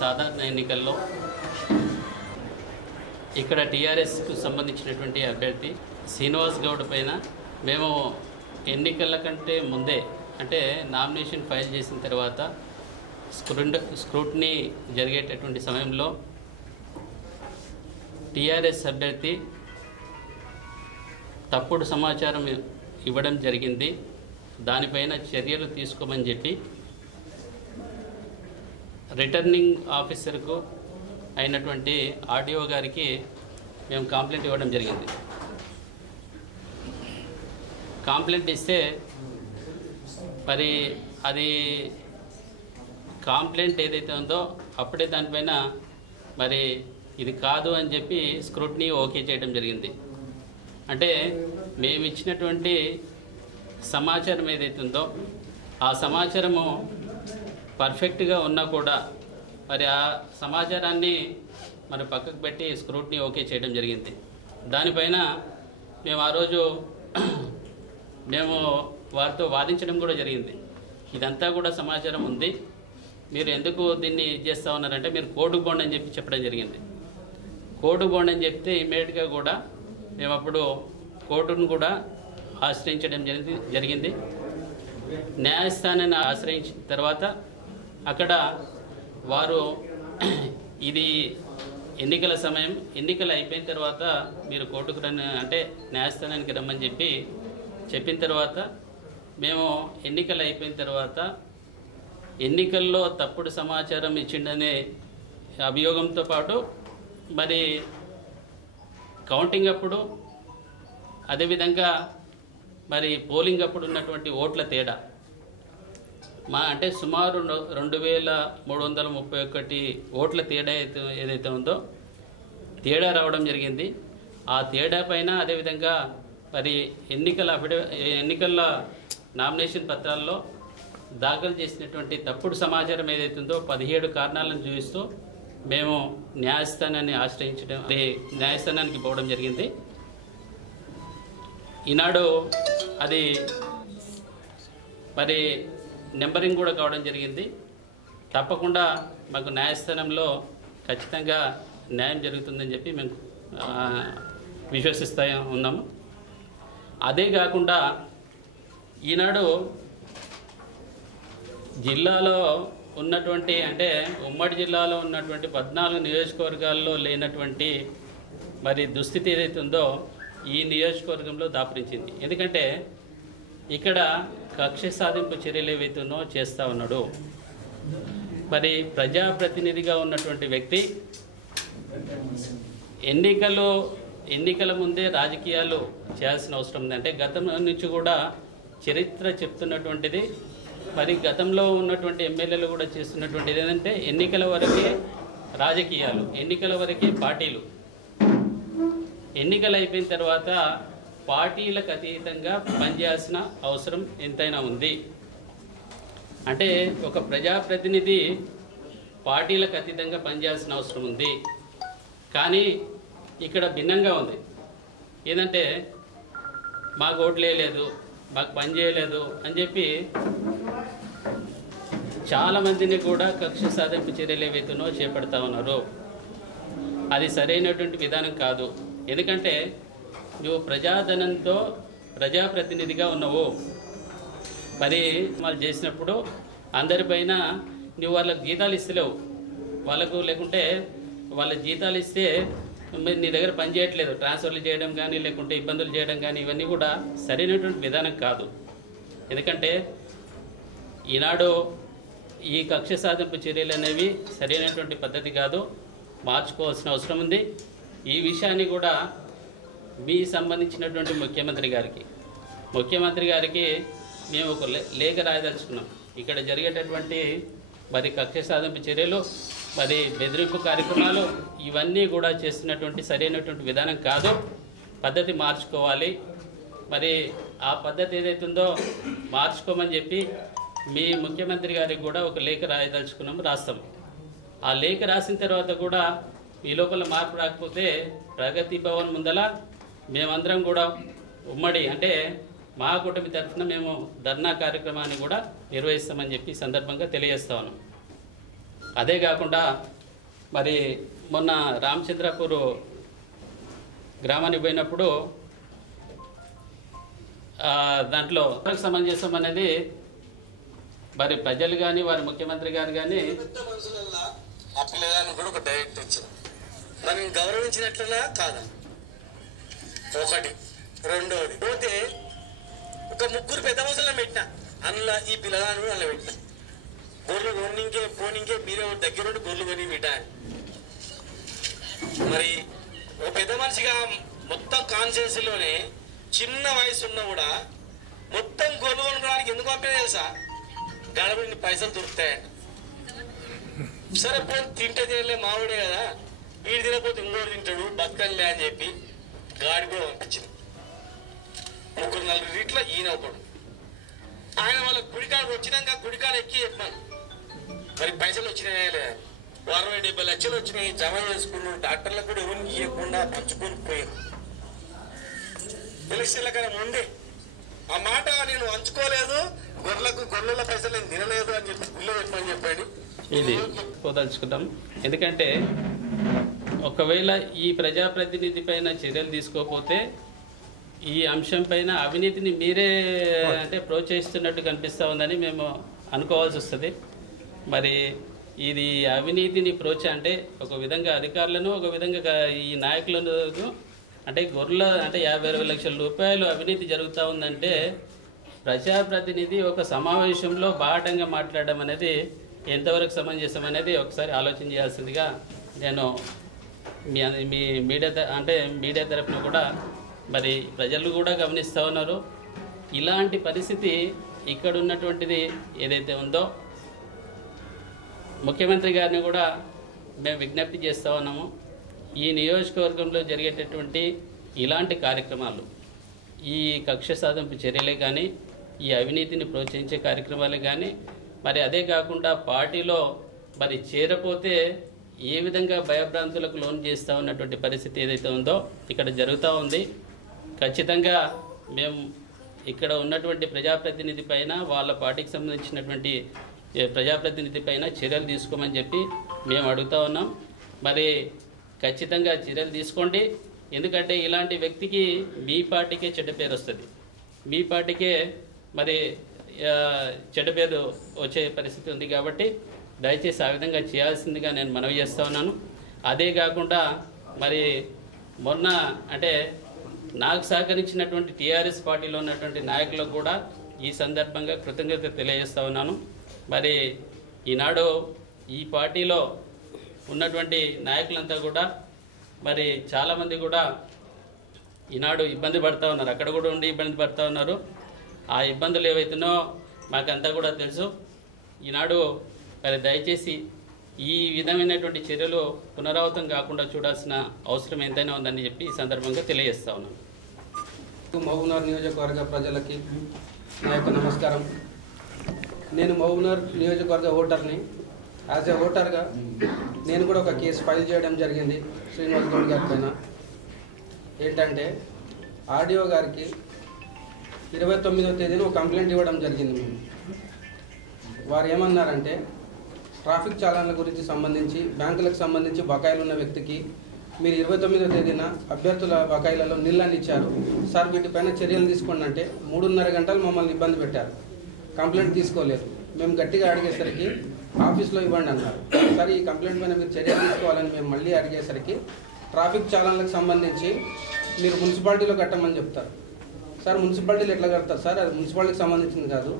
సాధారణ ఎన్నికల్లో ఇక్కడ టీఆర్ఎస్కు సంబంధించినటువంటి అభ్యర్థి శ్రీనివాస్ గౌడ్ పైన మేము ఎన్నికల కంటే ముందే అంటే నామినేషన్ ఫైల్ చేసిన తర్వాత స్క్రూటినీ జరిగేటటువంటి సమయంలో టీఆర్ఎస్ అభ్యర్థి తప్పుడు సమాచారం ఇవ్వడం జరిగింది. దానిపైన చర్యలు తీసుకోమని చెప్పి రిటర్నింగ్ ఆఫీసర్కు అయినటువంటి ఆర్డీఓ గారికి మేము కంప్లైంట్ ఇవ్వడం జరిగింది. కంప్లైంట్ ఇస్తే మరి అది కంప్లైంట్ ఏదైతే ఉందో అప్పుడే దానిపైన మరి ఇది కాదు అని చెప్పి స్క్రూటినీ ఓకే చేయడం జరిగింది. అంటే మేము ఇచ్చినటువంటి సమాచారం ఏదైతే ఉందో ఆ సమాచారము పర్ఫెక్ట్గా ఉన్నా కూడా మరి ఆ సమాచారాన్ని మరి పక్కకు పెట్టి స్క్రూటినీ ఓకే చేయడం జరిగింది. దానిపైన మేము ఆ రోజు మేము వారితో వాదించడం కూడా జరిగింది. ఇదంతా కూడా సమాచారం ఉంది, మీరు ఎందుకు దీన్ని చేస్తూ ఉన్నారంటే మీరు కోర్టుకు పోండి అని చెప్పి చెప్పడం జరిగింది. కోర్టుకు పోండి అని చెప్తే ఇమ్మీడియట్గా కూడా మేము అప్పుడు కోర్టును కూడా ఆశ్రయించడం జరిగింది. న్యాయస్థానాన్ని ఆశ్రయించిన తర్వాత అక్కడ వారు ఇది ఎన్నికల సమయం, ఎన్నికలు అయిపోయిన తర్వాత మీరు కోర్టుకు అంటే న్యాయస్థానానికి రమ్మని చెప్పిన తర్వాత మేము ఎన్నికలు అయిపోయిన తర్వాత ఎన్నికల్లో తప్పుడు సమాచారం ఇచ్చిండనే అభియోగంతో పాటు మరి కౌంటింగ్ అప్పుడు అదేవిధంగా మరి పోలింగ్ అప్పుడు ఉన్నటువంటి ఓట్ల తేడా అంటే సుమారు 2331 ఓట్ల తేడా ఏదైతే ఉందో తేడా రావడం జరిగింది. ఆ తేడా పైన అదేవిధంగా మరి ఎన్నికల నామినేషన్ పత్రాల్లో దాఖలు చేసినటువంటి తప్పుడు సమాచారం ఏదైతే ఉందో 17 కారణాలను చూపిస్తూ మేము న్యాయస్థానానికి పోవడం జరిగింది. ఈనాడు అది మరి నెంబరింగ్ కూడా కావడం జరిగింది. తప్పకుండా మాకు న్యాయస్థానంలో ఖచ్చితంగా న్యాయం జరుగుతుందని చెప్పి మేము విశ్వసిస్తూ ఉన్నాము. అదే కాకుండా ఈనాడు జిల్లాలో ఉన్నటువంటి అంటే ఉమ్మడి జిల్లాలో ఉన్నటువంటి 14 నియోజకవర్గాల్లో లేనటువంటి మరి దుస్థితి ఏదైతే ఉందో ఈ నియోజకవర్గంలో దాపురించింది. ఎందుకంటే ఇక్కడ కక్ష సాధింపు చర్యలు ఏవైతేనో చేస్తూ ఉన్నాడు. మరి ప్రజాప్రతినిధిగా ఉన్నటువంటి వ్యక్తి ఎన్నికల ముందే రాజకీయాలు చేయాల్సిన అవసరం ఉంది. అంటే గతం నుంచి కూడా చరిత్ర చెప్తున్నటువంటిది, మరి గతంలో ఉన్నటువంటి ఎమ్మెల్యేలు కూడా చేస్తున్నటువంటిది ఏంటంటే ఎన్నికల వరకే రాజకీయాలు, ఎన్నికల వరకే పార్టీలు, ఎన్నికలు అయిపోయిన తర్వాత పార్టీలకు అతీతంగా పనిచేయాల్సిన అవసరం ఎంతైనా ఉంది. అంటే ఒక ప్రజాప్రతినిధి పార్టీలకు అతీతంగా పనిచేయాల్సిన అవసరం ఉంది. కానీ ఇక్కడ భిన్నంగా ఉంది. ఏదంటే మాకు ఓట్లు వేయలేదు, మాకు పని చేయలేదు అని చెప్పి చాలామందిని కూడా కక్ష సాధింపు చర్యలు ఏవైతేనో చేపడతా ఉన్నారు. అది సరైనటువంటి విధానం కాదు. ఎందుకంటే నువ్వు ప్రజాధనంతో ప్రజాప్రతినిధిగా ఉన్నావు. మరి వాళ్ళు చేసినప్పుడు అందరిపైన నువ్వు వాళ్ళకు జీతాలు ఇస్తలేవు, వాళ్ళకు లేకుంటే వాళ్ళ జీతాలు ఇస్తే నీ దగ్గర పని చేయట్లేదు, ట్రాన్స్ఫర్లు చేయడం కానీ లేకుంటే ఇబ్బందులు చేయడం కానీ ఇవన్నీ కూడా సరైనటువంటి విధానం కాదు. ఎందుకంటే ఈనాడు ఈ కక్ష సాధింపు చర్యలు అనేవి సరైనటువంటి పద్ధతి కాదు, మార్చుకోవాల్సిన అవసరం ఉంది. ఈ విషయాన్ని కూడా మీ సంబంధించినటువంటి ముఖ్యమంత్రి గారికి మేము ఒక లేఖ రాయదలుచుకున్నాం. ఇక్కడ జరిగేటటువంటి మరి కక్ష సాధింపు చర్యలు, మరి బెదిరింపు కార్యక్రమాలు ఇవన్నీ కూడా చేస్తున్నటువంటి సరైనటువంటి విధానం కాదు, పద్ధతి మార్చుకోవాలి. మరి ఆ పద్ధతి ఏదైతుందో మార్చుకోమని చెప్పి మీ ముఖ్యమంత్రి గారికి కూడా ఒక లేఖ రాయదలుచుకున్నాము, రాస్తాం. ఆ లేఖ రాసిన తర్వాత కూడా ఈ లోపల మార్పు రాకపోతే ప్రగతి భవన్ ముందల మేమందరం కూడా ఉమ్మడి అంటే మా కూటమి తరఫున మేము ధర్నా కార్యక్రమాన్ని కూడా నిర్వహిస్తామని చెప్పి సందర్భంగా తెలియజేస్తా ఉన్నాం. అదే కాకుండా మరి మొన్న రామచంద్రపూర్ గ్రామానికి పోయినప్పుడు దాంట్లో సమంజసం అనేది మరి ప్రజలు కానీ వారి ముఖ్యమంత్రి గారు కానీ ఆ పిల్లగాన్ని కూడా ఒక డైరెక్ట్ ఇచ్చారు. మనం గౌరవించినట్లుగా కాదా? ఒకటి. రెండవది పోతే ఒక ముగ్గురు పెద్ద మనుషులను పెట్టిన అందులో ఈ పిల్లగాని కూడా అందులో పెట్టిన గొర్రెలు కొన్నింకే పోనీకే మీరే దగ్గర గొర్రెలు కొని పెట్టా. మరి ఒక పెద్ద మనిషిగా మొత్తం కాన్స్టిట్యూన్సీలోనే చిన్న వయసు ఉన్నా కూడా మొత్తం గొర్రెలు కొనుక్కోవడానికి ఎందుకు పంపినా తెలుసా? గడబడిని పైసలు దొరుకుతాయంట. సరే పోనీ తింటే తినలే మావిడే కదా, వీడు తినకపోతే ఇంకోటి తింటాడు బతకలే అని చెప్పి గాడి కూడా పంపించింది. 3-4 రీట్లో ఈయన ఒకడు. ఆయన వాళ్ళ గుడికాడికి వచ్చినాక గుడికాడ ఎక్కి చెప్పాను మరి పైసలు వచ్చినాయా లేదా, 60-70 లక్షలు వచ్చినాయి జమ చేసుకున్నాడు. డాక్టర్లకు కూడా ఎవరిని ఇవ్వకుండా పంచుకొని పోయాను. ఎలక్షన్ల కన్నా ముందే ఆ మాట నేను పంచుకోలేదు, గొర్రెల పైసలు నేను తినలేదు అని చెప్పి బిల్లు పెట్టమని చెప్పాడు. ఇది పోదలుచుకుంటాం. ఎందుకంటే ఒకవేళ ఈ ప్రజాప్రతినిధి పైన చర్యలు తీసుకోకపోతే ఈ అంశం పైన అవినీతిని మీరే అంటే ప్రోత్సహిస్తున్నట్టు కనిపిస్తూ ఉందని మేము అనుకోవాల్సి వస్తుంది. మరి ఇది అవినీతిని అంటే ఒక విధంగా అధికారులను, ఒక విధంగా ఈ నాయకులను అంటే గొర్రెల అంటే 50-60 లక్షల రూపాయలు అవినీతి జరుగుతూ ఉందంటే ప్రజాప్రతినిధి ఒక సమావేశంలో బాహటంగా మాట్లాడడం అనేది ఎంతవరకు సమంజసం అనేది ఒకసారి ఆలోచన చేయాల్సిందిగా నేను మీ మీడియా తరఫున కూడా మరి ప్రజలు కూడా గమనిస్తూ ఉన్నారు. ఇలాంటి పరిస్థితి ఇక్కడ ఉన్నటువంటిది ఏదైతే ఉందో ముఖ్యమంత్రి గారిని కూడా మేము విజ్ఞప్తి చేస్తూ ఉన్నాము. ఈ నియోజకవర్గంలో జరిగేటటువంటి ఇలాంటి కార్యక్రమాలు, ఈ కక్ష సాధింపు చర్యలే కానీ, ఈ అవినీతిని ప్రోత్సహించే కార్యక్రమాలే కానీ, మరి అదే కాకుండా పార్టీలో మరి చేరపోతే ఏ విధంగా భయభ్రాంతులకు లోన్ చేస్తూ ఉన్నటువంటి పరిస్థితి ఏదైతే ఉందో ఇక్కడ జరుగుతూ ఉంది. ఖచ్చితంగా మేము ఇక్కడ ఉన్నటువంటి ప్రజాప్రతినిధి పైన, వాళ్ళ పార్టీకి సంబంధించినటువంటి ప్రజాప్రతినిధి పైన చర్యలు తీసుకోమని చెప్పి మేము అడుగుతూ ఉన్నాం. మరి ఖచ్చితంగా చర్యలు తీసుకోండి. ఎందుకంటే ఇలాంటి వ్యక్తికి మీ పార్టీకే చెడ్డ పేరు వస్తుంది, మీ పార్టీకే మరి చెడ్డ పేరు వచ్చే పరిస్థితి ఉంది. కాబట్టి దయచేసి ఆ విధంగా చేయాల్సిందిగా నేను మనవి చేస్తూ ఉన్నాను. అదే కాకుండా మరి మొన్న అంటే నాకు సహకరించినటువంటి టీఆర్ఎస్ పార్టీలో ఉన్నటువంటి నాయకులకు కూడా ఈ సందర్భంగా కృతజ్ఞత తెలియజేస్తూ ఉన్నాను. మరి ఈనాడు ఈ పార్టీలో ఉన్నటువంటి నాయకులంతా కూడా మరి చాలామంది కూడా ఈనాడు ఇబ్బంది పడుతూ ఉన్నారు, అక్కడ కూడా ఉండి ఇబ్బంది పడుతూ ఉన్నారు. ఆ ఇబ్బందులు ఏవైతున్నాయో మాకంతా కూడా తెలుసు. ఈనాడు మరి దయచేసి ఈ విధమైనటువంటి చర్యలు పునరావృతం కాకుండా చూడాల్సిన అవసరం ఎంతైనా ఉందని చెప్పి ఈ సందర్భంగా తెలియజేస్తా ఉన్నాను. మహబూబ్నగర్ నియోజకవర్గ ప్రజలకి నా యొక్క నమస్కారం. నేను మహబూబ్నగర్ నియోజకవర్గ ఓటర్ని. యాజ్ ఏ ఓటర్గా నేను కూడా ఒక కేసు ఫైల్ చేయడం జరిగింది శ్రీనివాస్ గౌడ్ గారి పైన. ఏంటంటే ఆర్డీఓ గారికి 29వ తేదీన ఒక కంప్లైంట్ ఇవ్వడం జరిగింది. మేము వారు ఏమన్నారంటే ట్రాఫిక్ చాలన్ల గురించి సంబంధించి బ్యాంకులకు సంబంధించి బకాయిలు ఉన్న వ్యక్తికి మీరు 29వ తేదీన అభ్యర్థుల బకాయిలలో నిల్లని ఇచ్చారు సార్, వీటిపైన చర్యలు తీసుకోండి అంటే 3.5 గంటలు మమ్మల్ని ఇబ్బంది పెట్టారు. కంప్లైంట్ తీసుకోలేదు. మేము గట్టిగా అడిగేసరికి ఆఫీస్లో ఇవ్వండి అన్నారు. సరే ఈ కంప్లైంట్ పైన మీరు చర్యలు తీసుకోవాలని మేము మళ్ళీ అడిగేసరికి ట్రాఫిక్ చాలన్లకు సంబంధించి మీరు మున్సిపాలిటీలో కట్టమని చెప్తారు. సార్ మున్సిపాలిటీలు ఎట్లా కడతారు సార్, అది మున్సిపాలిటీకి సంబంధించింది కాదు,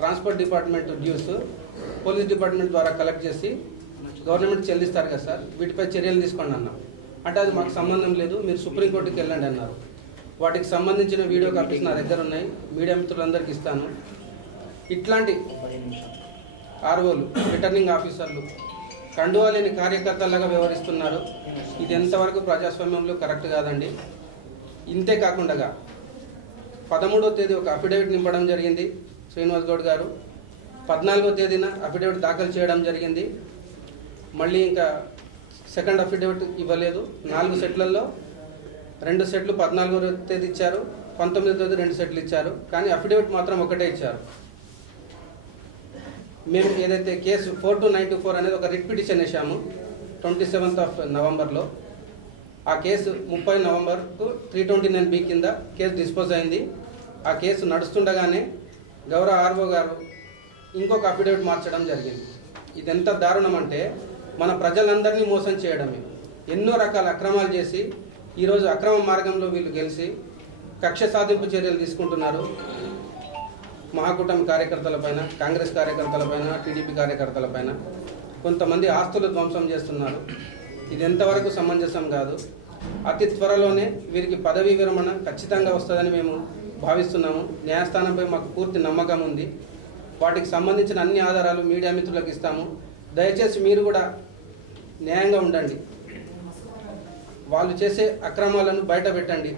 transport department dues police department ద్వారా కలెక్ట్ చేసి గవర్నమెంట్ చెల్లిస్తారు కదా సార్, వీటిపై చర్యలు తీసుకోండి అన్నాం. అంటే అది మాకు సంబంధం లేదు, మీరు సుప్రీంకోర్టుకి వెళ్ళండి అన్నారు. వాటికి సంబంధించిన వీడియో కాపీస్ నా దగ్గర ఉన్నాయి, మీడియా మిత్రులందరికీ ఇస్తాను. ఇట్లాంటి ఆర్ఓలు రిటర్నింగ్ ఆఫీసర్లు కండువా లేని కార్యకర్తలాగా వ్యవహరిస్తున్నారు. ఇది ఎంతవరకు ప్రజాస్వామ్యంలో కరెక్ట్ కాదండి. ఇంతే కాకుండా 13వ తేదీ ఒక అఫిడవిట్ నింపడం జరిగింది శ్రీనివాస్ గౌడ్ గారు. 14వ తేదీన అఫిడవిట్ దాఖలు చేయడం జరిగింది. మళ్ళీ ఇంకా సెకండ్ అఫిడవిట్ ఇవ్వలేదు. 4 సెట్లలో 2 సెట్లు 14వ తేదీ ఇచ్చారు, 19వ తేదీ 2 సెట్లు ఇచ్చారు. కానీ అఫిడవిట్ మాత్రం ఒకటే ఇచ్చారు. మేము ఏదైతే కేసు 42924 అనేది ఒక రిట్ పిటిషన్ వేసాము 27th నవంబర్లో. ఆ కేసు 30 నవంబర్కు 329B కింద కేసు డిస్పోజ్ అయింది. ఆ కేసు నడుస్తుండగానే గౌరవ ఆర్ఓ గారు ఇంకొక అఫిడవిట్ మార్చడం జరిగింది. ఇది ఎంత దారుణం అంటే మన ప్రజలందరినీ మోసం చేయడమే. ఎన్నో రకాల అక్రమాలు చేసి ఈరోజు అక్రమ మార్గంలో వీళ్ళు గెలిచి కక్ష సాధింపు చర్యలు తీసుకుంటున్నారు. మహాకూటమి కార్యకర్తలపైన, కాంగ్రెస్ కార్యకర్తలపైన, టీడీపీ కార్యకర్తలపైన కొంతమంది ఆస్తులు ధ్వంసం చేస్తున్నారు. ఇది ఎంతవరకు సమంజసం కాదు. అతి త్వరలోనే వీరికి పదవీ విరమణ ఖచ్చితంగా వస్తుందని మేము భావిస్తున్నాము. న్యాయస్థానంపై మాకు పూర్తి నమ్మకం ఉంది. వాటికి సంబంధించిన అన్ని ఆధారాలు మీడియా మిత్రులకు ఇస్తాము. దయచేసి మీరు కూడా న్యాయంగా ఉండండి. వాళ్ళు చేసే అక్రమాలను బయట పెట్టండి.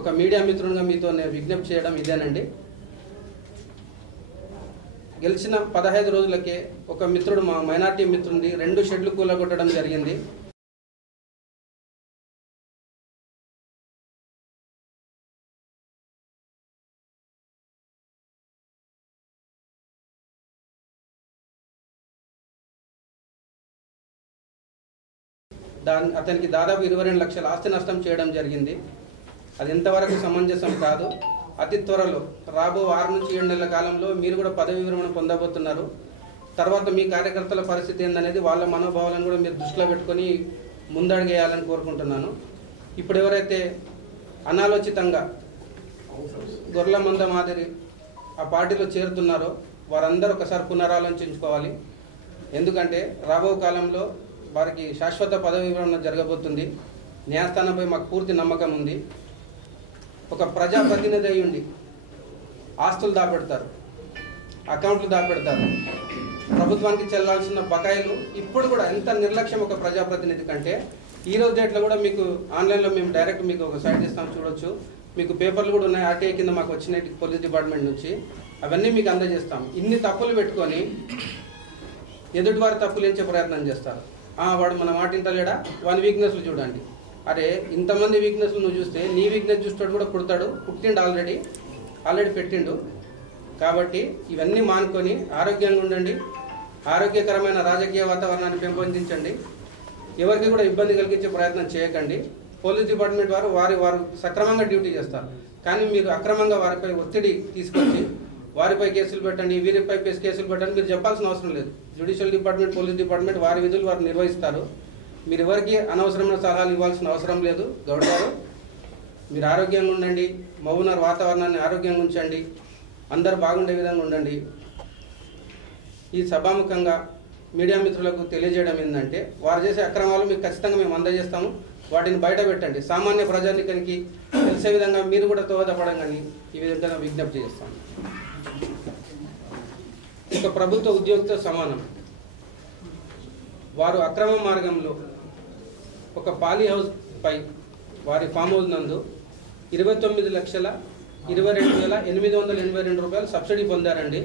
ఒక మీడియా మిత్రునిగా మీతో నేను విజ్ఞప్తి చేయడం ఇదేనండి. గెలిచిన 15 రోజులకే ఒక మిత్రుడు, మా మైనార్టీ మిత్రుడి 2 షెడ్లు కూలగొట్టడం జరిగింది. అతనికి దాదాపు 22 లక్షల ఆస్తి నష్టం చేయడం జరిగింది. అది ఎంతవరకు సమంజసం కాదు. అతి త్వరలో రాబో 6 నుంచి 7 నెలల కాలంలో మీరు కూడా పదవి విరమణ పొందబోతున్నారు. తర్వాత మీ కార్యకర్తల పరిస్థితి ఏందనేది వాళ్ళ మనోభావాలను కూడా మీరు దృష్టిలో పెట్టుకొని ముందడుగేయాలని కోరుకుంటున్నాను. ఇప్పుడు ఎవరైతే అనాలోచితంగా గొర్రెల మంద మాదిరి ఆ పార్టీలో చేరుతున్నారో వారందరూ ఒకసారి పునరాలోచించుకోవాలి. ఎందుకంటే రాబో కాలంలో వారికి శాశ్వత పదవి విరమణ జరగబోతుంది. న్యాయస్థానంపై మాకు పూర్తి నమ్మకం ఉంది. ఒక ప్రజాప్రతినిధి అయి ఉండి ఆస్తులు దాపెడతారు, అకౌంట్లు దాపెడతారు, ప్రభుత్వానికి చెల్లాల్సిన బకాయిలు ఇప్పుడు కూడా ఎంత నిర్లక్ష్యం ఒక ప్రజాప్రతినిధి కంటే. ఈరోజు డేట్లో కూడా మీకు ఆన్లైన్లో మేము డైరెక్ట్ మీకు ఒక సైట్ ఇస్తాం, చూడొచ్చు. మీకు పేపర్లు కూడా ఉన్నాయి, ఆర్టీఐ కింద మాకు వచ్చినాయి పోలీస్ డిపార్ట్మెంట్ నుంచి. అవన్నీ మీకు అందజేస్తాం. ఇన్ని తప్పులు పెట్టుకొని ఎదుటివారి తప్పులు ఎంచే ప్రయత్నం చేస్తారు. వాడు మన మాట ఇంటలేడా, వాని వీక్నెస్లు చూడండి. అరే ఇంతమంది వీక్నెస్లు నువ్వు చూస్తే నీ వీక్నెస్ చూస్తాడు కూడా పుడతాడు. పుట్టిండు, ఆల్రెడీ పెట్టిండు. కాబట్టి ఇవన్నీ మానుకొని ఆరోగ్యంగా ఉండండి. ఆరోగ్యకరమైన రాజకీయ వాతావరణాన్ని పెంపొందించండి. ఎవరికి కూడా ఇబ్బంది కలిగించే ప్రయత్నం చేయకండి. పోలీస్ డిపార్ట్మెంట్ వారు సక్రమంగా డ్యూటీ చేస్తారు. కానీ మీరు అక్రమంగా వారిపై ఒత్తిడి తీసుకొచ్చి వారిపై కేసులు పెట్టండి, వీరిపై కేసులు పెట్టండి మీరు చెప్పాల్సిన అవసరం లేదు. జ్యుడిషియల్ డిపార్ట్మెంట్, పోలీస్ డిపార్ట్మెంట్ వారి విధులు వారు నిర్వహిస్తారు. మీరు ఎవరికి అనవసరమైన సలహాలు ఇవ్వాల్సిన అవసరం లేదు. గౌడ్ గారు, మీరు ఆరోగ్యంగా ఉండండి. మహబూబ్నగర్ వాతావరణాన్ని ఆరోగ్యంగా ఉంచండి. అందరూ బాగుండే విధంగా ఉండండి. ఈ సభాముఖంగా మీడియా మిత్రులకు తెలియజేయడం ఏంటంటే వారు చేసే అక్రమాలు మీకు ఖచ్చితంగా మేము అందజేస్తాము. వాటిని బయట పెట్టండి. సామాన్య ప్రజానికానికి తెలిసే విధంగా మీరు కూడా దోహదపడండి. ఈ విధంగా విజ్ఞప్తి చేస్తాము. ఒక ప్రభుత్వ ఉద్యోగితో సమానం. వారు అక్రమ మార్గంలో ఒక పాలీ హౌస్ పై వారి ఫామ్ హౌస్ నందు 29,22,882 రూపాయలు సబ్సిడీ పొందారండి.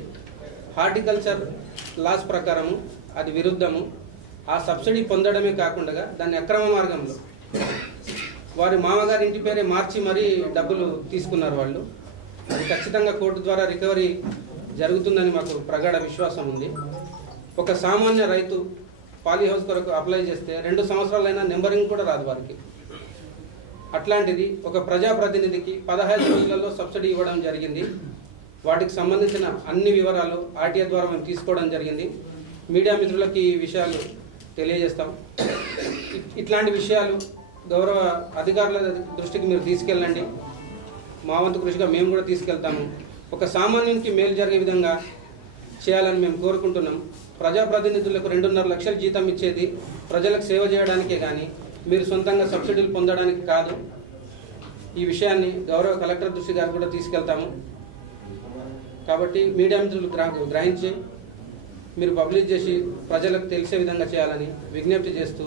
హార్టికల్చర్ లాస్ ప్రకారము అది విరుద్ధము. ఆ సబ్సిడీ పొందడమే కాకుండా దాన్ని అక్రమ మార్గంలో వారి మామగారి ఇంటి పేరే మార్చి మరీ డబ్బులు తీసుకున్నారు వాళ్ళు. అది ఖచ్చితంగా కోర్టు ద్వారా రికవరీ జరుగుతుందని మాకు ప్రగాఢ విశ్వాసం ఉంది. ఒక సామాన్య రైతు పాలీ హౌస్ కొరకు అప్లై చేస్తే 2 సంవత్సరాలైనా నెంబరింగ్ కూడా రాదు వారికి. అట్లాంటిది ఒక ప్రజాప్రతినిధికి 15 రోజులలో సబ్సిడీ ఇవ్వడం జరిగింది. వాటికి సంబంధించిన అన్ని వివరాలు ఆర్టీఐ ద్వారా మేము తీసుకోవడం జరిగింది. మీడియా మిత్రులకి ఈ విషయాలు తెలియజేస్తాం. ఇట్లాంటి విషయాలు గౌరవ అధికారుల దృష్టికి మీరు తీసుకెళ్ళండి. మా వంతు కృషిగా మేము కూడా తీసుకెళ్తాము. ఒక సామాన్యునికి మేలు జరిగే విధంగా చేయాలని మేము కోరుకుంటున్నాం. ప్రజాప్రతినిధులకు 2.5 లక్షల జీతం ఇచ్చేది ప్రజలకు సేవ చేయడానికే కానీ మీరు సొంతంగా సబ్సిడీలు పొందడానికి కాదు. ఈ విషయాన్ని గౌరవ కలెక్టర్ దృష్టి గారు కూడా తీసుకెళ్తాము. కాబట్టి మీడియా మిత్రులు గ్రహించి మీరు పబ్లిష్ చేసి ప్రజలకు తెలిసే విధంగా చేయాలని విజ్ఞప్తి చేస్తూ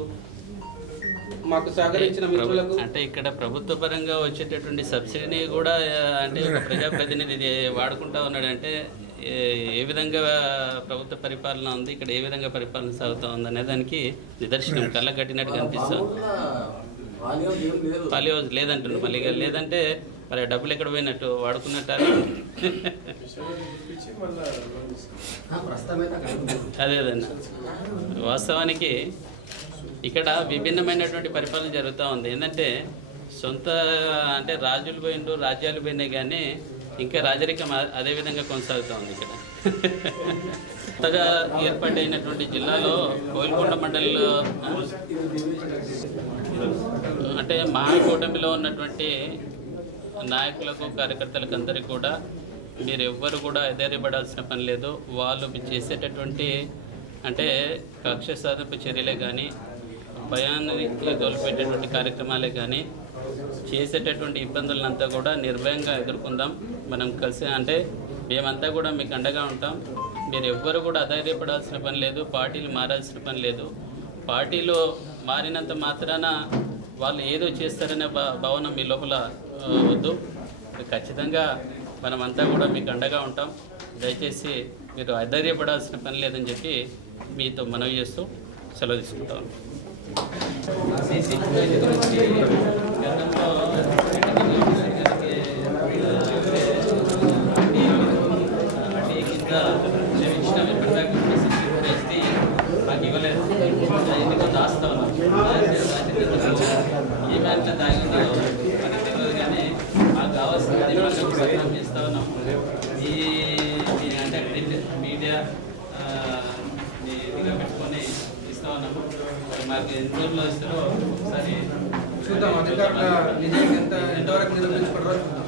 మాకు సహకరించిన మిత్రులకు. అంటే ఇక్కడ ప్రభుత్వ పరంగా వచ్చేటటువంటి సబ్సిడీని కూడా అంటే ఒక ప్రజాప్రతినిధి వాడుకుంటా ఉన్నాడు. అంటే ఏ విధంగా ప్రభుత్వ పరిపాలన ఉంది, ఇక్కడ ఏ విధంగా పరిపాలన సాగుతూ ఉంది అనే దానికి నిదర్శనం కళ్ళ కట్టినట్టు కనిపిస్తుంది. పాలీ హౌస్ లేదంటున్నారు. మళ్ళీ లేదంటే మరి డబ్బులు ఎక్కడ పోయినట్టు వాడుకున్నట్టు అదేదండి. వాస్తవానికి ఇక్కడ విభిన్నమైనటువంటి పరిపాలన జరుగుతూ ఉంది. ఏంటంటే సొంత అంటే రాజులు పోయిండు, రాజ్యాలు పోయినాయి, కానీ ఇంకా రాజరికం అదే విధంగా కొనసాగుతూ ఉంది. ఇక్కడ కొత్తగా ఏర్పాటైనటువంటి జిల్లాలో కోయిల్కొండ మండలిలో అంటే మహాకూటమిలో ఉన్నటువంటి నాయకులకు, కార్యకర్తలకు అందరికీ కూడా మీరు ఎవ్వరు కూడా ఎదురుపడాల్సిన పని లేదు. వాళ్ళు చేసేటటువంటి అంటే కక్ష సాధింపు చర్యలే కానీ, భయాన్ని తోలిపెట్టేటువంటి కార్యక్రమాలే కానీ, చేసేటటువంటి ఇబ్బందులంతా కూడా నిర్భయంగా ఎదుర్కొందాం. మనం కలిసి అంటే మేమంతా కూడా మీకు అండగా ఉంటాం. మీరు ఎవ్వరు కూడా అధైర్యపడాల్సిన పని లేదు. పార్టీలు మారాల్సిన పని లేదు. పార్టీలో మారినంత మాత్రాన వాళ్ళు ఏదో చేస్తారనే భావన మీ లోపల వద్దు. ఖచ్చితంగా మనమంతా కూడా మీకు అండగా ఉంటాం. దయచేసి మీరు అధైర్యపడాల్సిన పని లేదని చెప్పి మీతో మనవి చేస్తూ సెలవు తీసుకుంటాం. నాకు ఇవ్వలేదు, దాస్తా ఉన్నాం. ఏ మ్యాచ్లో తాగిందో మనకు తెలియదు, కానీ మాకు కావాల్సింది మనం చేస్తూ ఉన్నాం. ఈ అంటే మీడియా ఇదిగా పెట్టుకొని ఇస్తూ ఉన్నాము. మాకు ఎన్ని రోజుల్లో ఇస్తారో ఒకసారి చూద్దాం. అధికారుల నిజాయితీ ఎంతవరకు నిరూపించబడరో చూద్దాం.